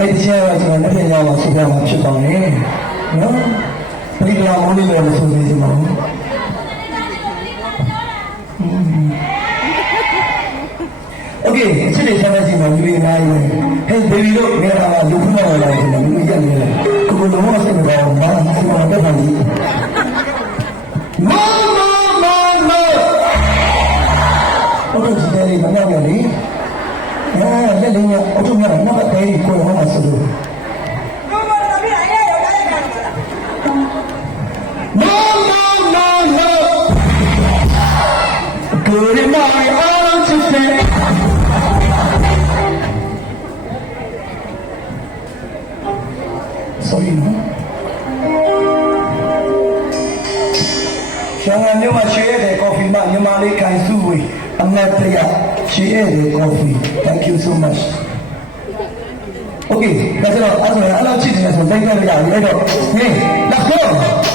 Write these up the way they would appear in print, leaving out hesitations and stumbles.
အဲ့ဒီချက်ကတော့ကျွန်တော်လက်ပြန်ရအောင်ဆက်ပြမှာဖြစ်ပါမယ်နော်ဒီကမောင်လေးလည်းဆိုနေကြပါဦးโอเคအချက်တွေဆက်လက်ကြည့်ပါလူတွေအများကြီးပဲဟဲ့ဘေဘီတို့နေရာမှာလူခုနကလာတယ်လူကြီးရက်နေတယ်ကိုကိုလုံးဝစိတ်မကောင်းဘူးဘာမှမတက်ပါဘူးမောဟုတ်ကဲ့ဒီနေ့မနောက်ရလေလက်လေးနဲ့အထုံးရတော့နောက်တဲ့ကိုယ်ဟောမှာဆိုလို့Good in my arms to say Sorry no Shanga nyuma share the coffee na nyuma le kai suwi Amnatya share the coffee Thank you so much Okay that's all I love cheating so thank you very much Hey let's go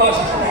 Gracias.